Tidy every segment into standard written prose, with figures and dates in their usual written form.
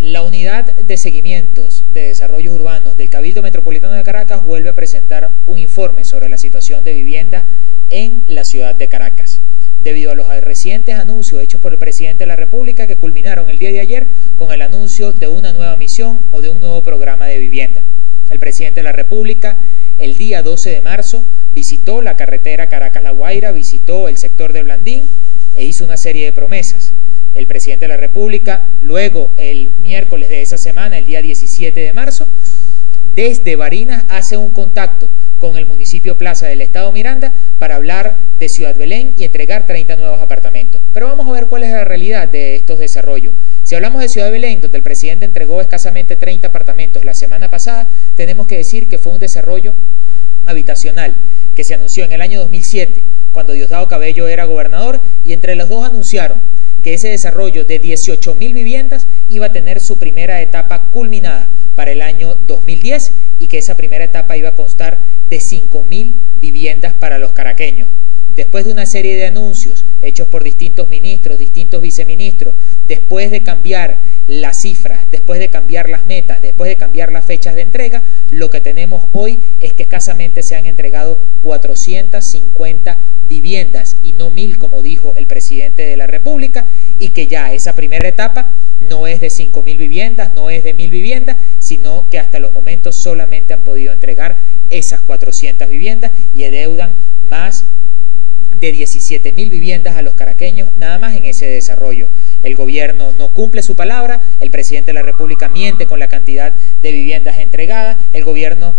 La unidad de seguimientos de desarrollos urbanos del Cabildo Metropolitano de Caracas vuelve a presentar un informe sobre la situación de vivienda en la ciudad de Caracas, debido a los recientes anuncios hechos por el presidente de la República que culminaron el día de ayer con el anuncio de una nueva misión o de un nuevo programa de vivienda. El presidente de la República el día 12 de marzo visitó la carretera Caracas-La Guaira, visitó el sector de Blandín e hizo una serie de promesas. El presidente de la República, luego el miércoles de esa semana, el día 17 de marzo, desde Barinas hace un contacto con el municipio Plaza del Estado Miranda para hablar de Ciudad Belén y entregar 30 nuevos apartamentos. Pero vamos a ver cuál es la realidad de estos desarrollos. Si hablamos de Ciudad Belén, donde el presidente entregó escasamente 30 apartamentos la semana pasada, tenemos que decir que fue un desarrollo habitacional que se anunció en el año 2007, cuando Diosdado Cabello era gobernador, y entre los dos anunciaron que ese desarrollo de 18.000 viviendas iba a tener su primera etapa culminada para el año 2010 y que esa primera etapa iba a constar de 5.000 viviendas para los caraqueños. Después de una serie de anuncios hechos por distintos ministros, distintos viceministros, después de cambiar las cifras, después de cambiar las metas, después de cambiar las fechas de entrega, lo que tenemos hoy es que escasamente se han entregado 450 viviendas y no 1.000 como dijo el presidente de la República, y que ya esa primera etapa no es de 5.000 viviendas, no es de 1.000 viviendas, sino que hasta los momentos solamente han podido entregar esas 400 viviendas y adeudan más de 17.000 viviendas a los caraqueños nada más en ese desarrollo. El gobierno no cumple su palabra, el presidente de la República miente con la cantidad de viviendas entregadas, el gobierno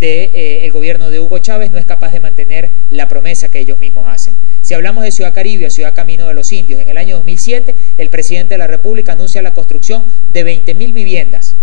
de Hugo Chávez no es capaz de mantener la promesa que ellos mismos hacen. Si hablamos de Ciudad Caribe, Ciudad Camino de los Indios, en el año 2007 el presidente de la República anuncia la construcción de 20.000 viviendas.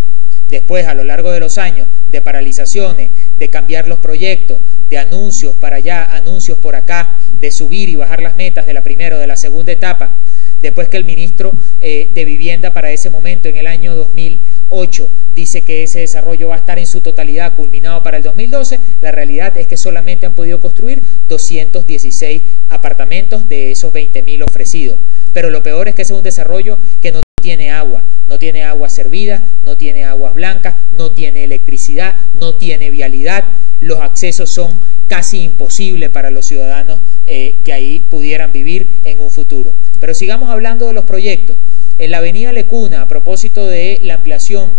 Después, a lo largo de los años, de paralizaciones, de cambiar los proyectos, de anuncios para allá, anuncios por acá, de subir y bajar las metas de la primera o de la segunda etapa, después que el ministro de Vivienda para ese momento, en el año 2008, dice que ese desarrollo va a estar en su totalidad culminado para el 2012, la realidad es que solamente han podido construir 216 apartamentos de esos 20.000 ofrecidos. Pero lo peor es que ese es un desarrollo que no tiene agua servida, no tiene aguas blancas, no tiene electricidad, no tiene vialidad, los accesos son casi imposibles para los ciudadanos que ahí pudieran vivir en un futuro. Pero sigamos hablando de los proyectos. En la avenida Lecuna, a propósito de la ampliación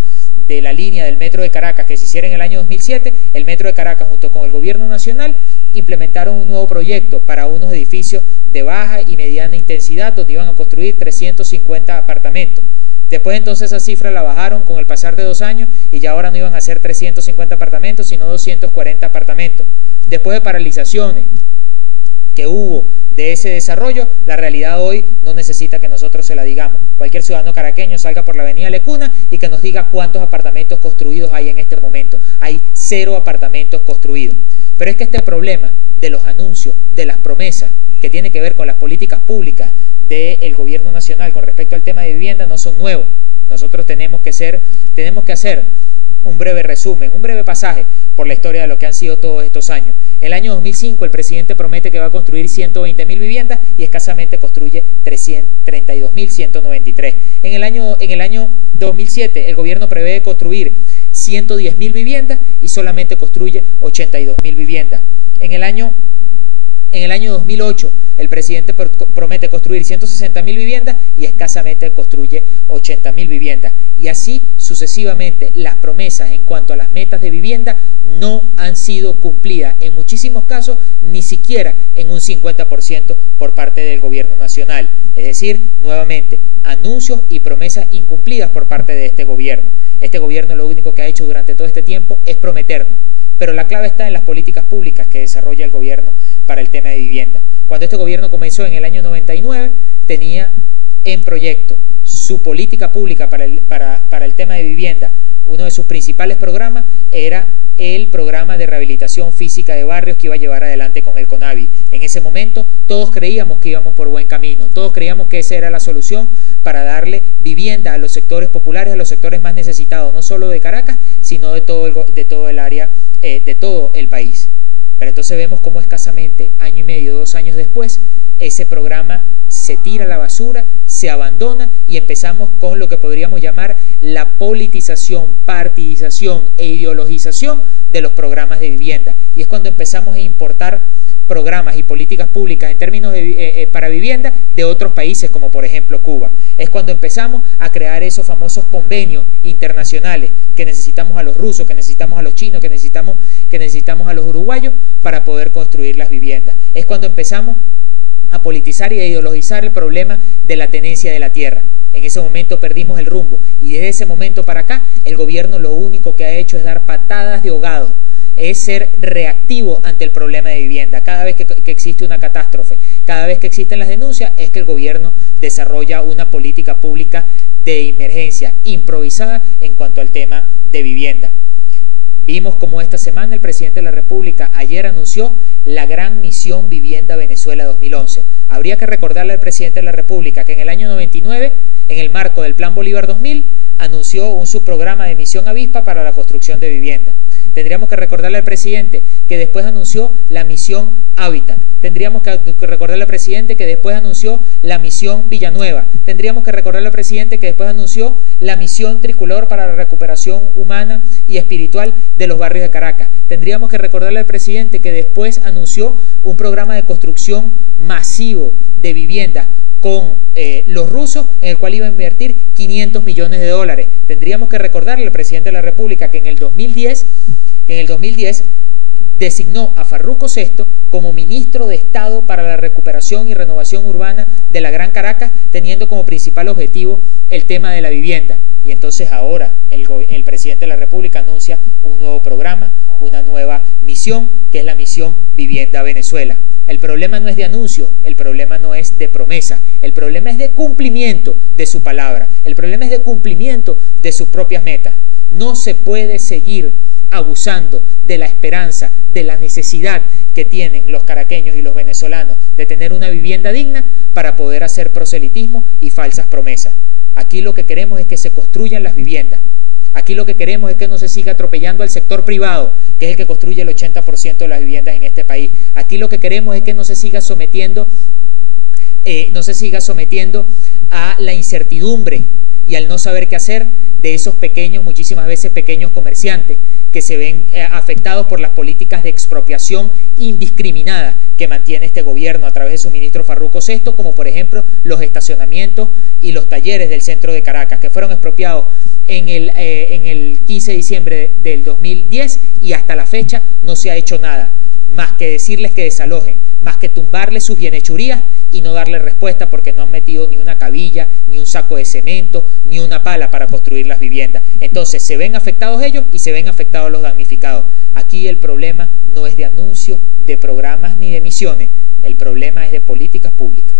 de la línea del Metro de Caracas que se hiciera en el año 2007, el Metro de Caracas junto con el gobierno nacional implementaron un nuevo proyecto para unos edificios de baja y mediana intensidad donde iban a construir 350 apartamentos. Después entonces esa cifra la bajaron con el pasar de 2 años y ya ahora no iban a ser 350 apartamentos sino 240 apartamentos. Después de paralizaciones que hubo de ese desarrollo, la realidad hoy no necesita que nosotros se la digamos. Cualquier ciudadano caraqueño salga por la avenida Lecuna y que nos diga cuántos apartamentos construidos hay en este momento. Hay 0 apartamentos construidos. Pero es que este problema de los anuncios, de las promesas, que tiene que ver con las políticas públicas del gobierno nacional con respecto al tema de vivienda no son nuevos. Nosotros tenemos que hacer un breve resumen, un breve pasaje por la historia de lo que han sido todos estos años. En el año 2005 el presidente promete que va a construir 120.000 viviendas y escasamente construye 32.193. En el año 2007 el gobierno prevé construir 110.000 viviendas y solamente construye 82.000 viviendas. En el año 2008 el presidente promete construir 160.000 viviendas y escasamente construye 80.000 viviendas. Y así sucesivamente las promesas en cuanto a las metas de vivienda no han sido cumplidas. En muchísimos casos ni siquiera en un 50% por parte del gobierno nacional. Es decir, nuevamente, anuncios y promesas incumplidas por parte de este gobierno. Este gobierno lo único que ha hecho durante todo este tiempo es prometernos. Pero la clave está en las políticas públicas que desarrolla el gobierno para el tema de vivienda. Cuando este gobierno comenzó en el año 99, tenía en proyecto su política pública para el tema de vivienda. Uno de sus principales programas era el programa de rehabilitación física de barrios que iba a llevar adelante con el CONAVI. En ese momento todos creíamos que íbamos por buen camino, todos creíamos que esa era la solución para darle vivienda a los sectores populares, a los sectores más necesitados, no solo de Caracas, sino de todo el área, de todo el país. Pero entonces vemos cómo escasamente año y medio, 2 años después, ese programa se tira a la basura, se abandona y empezamos con lo que podríamos llamar la politización, partidización e ideologización de los programas de vivienda. Y es cuando empezamos a importar programas y políticas públicas en términos para vivienda de otros países, como por ejemplo Cuba. Es cuando empezamos a crear esos famosos convenios internacionales que necesitamos a los rusos, que necesitamos a los chinos, que necesitamos a los uruguayos para poder construir las viviendas. Es cuando empezamos a politizar y a ideologizar el problema de la tenencia de la tierra. En ese momento perdimos el rumbo y desde ese momento para acá el gobierno lo único que ha hecho es dar patadas de ahogado, es ser reactivo ante el problema de vivienda. Cada vez que existe una catástrofe, cada vez que existen las denuncias, es que el gobierno desarrolla una política pública de emergencia improvisada en cuanto al tema de vivienda. Vimos como esta semana el presidente de la República ayer anunció la gran misión Vivienda Venezuela 2011. Habría que recordarle al presidente de la República que en el año 99, en el marco del Plan Bolívar 2000, anunció un subprograma de Misión Avispa para la construcción de vivienda. Tendríamos que recordarle al presidente que después anunció la misión Hábitat. Tendríamos que recordarle al presidente que después anunció la misión Villanueva. Tendríamos que recordarle al presidente que después anunció la misión Tricolor para la recuperación humana y espiritual de los barrios de Caracas. Tendríamos que recordarle al presidente que después anunció un programa de construcción masivo de viviendas con los rusos, en el cual iba a invertir 500 millones de dólares. Tendríamos que recordarle al presidente de la República que en el 2010 designó a Farruko Sesto como ministro de Estado para la recuperación y renovación urbana de la Gran Caracas, teniendo como principal objetivo el tema de la vivienda. Y entonces ahora el presidente de la República anuncia un nuevo programa, una nueva misión, que es la misión Vivienda Venezuela. El problema no es de anuncio, el problema no es de promesa, el problema es de cumplimiento de su palabra, el problema es de cumplimiento de sus propias metas. No se puede seguir abusando de la esperanza, de la necesidad que tienen los caraqueños y los venezolanos de tener una vivienda digna para poder hacer proselitismo y falsas promesas. Aquí lo que queremos es que se construyan las viviendas. Aquí lo que queremos es que no se siga atropellando al sector privado, que es el que construye el 80% de las viviendas en este país. Aquí lo que queremos es que no se siga sometiendo a la incertidumbre y al no saber qué hacer de esos pequeños, muchísimas veces pequeños comerciantes que se ven afectados por las políticas de expropiación indiscriminada que mantiene este gobierno a través de su ministro Farruko Sesto, como por ejemplo los estacionamientos y los talleres del centro de Caracas, que fueron expropiados en el 15 de diciembre del 2010 y hasta la fecha no se ha hecho nada, más que decirles que desalojen, más que tumbarles sus bienhechurías y no darle respuesta porque no han metido ni una cabilla, ni un saco de cemento, ni una pala para construir las viviendas. Entonces se ven afectados ellos y se ven afectados los damnificados. Aquí el problema no es de anuncios, de programas ni de misiones, el problema es de políticas públicas.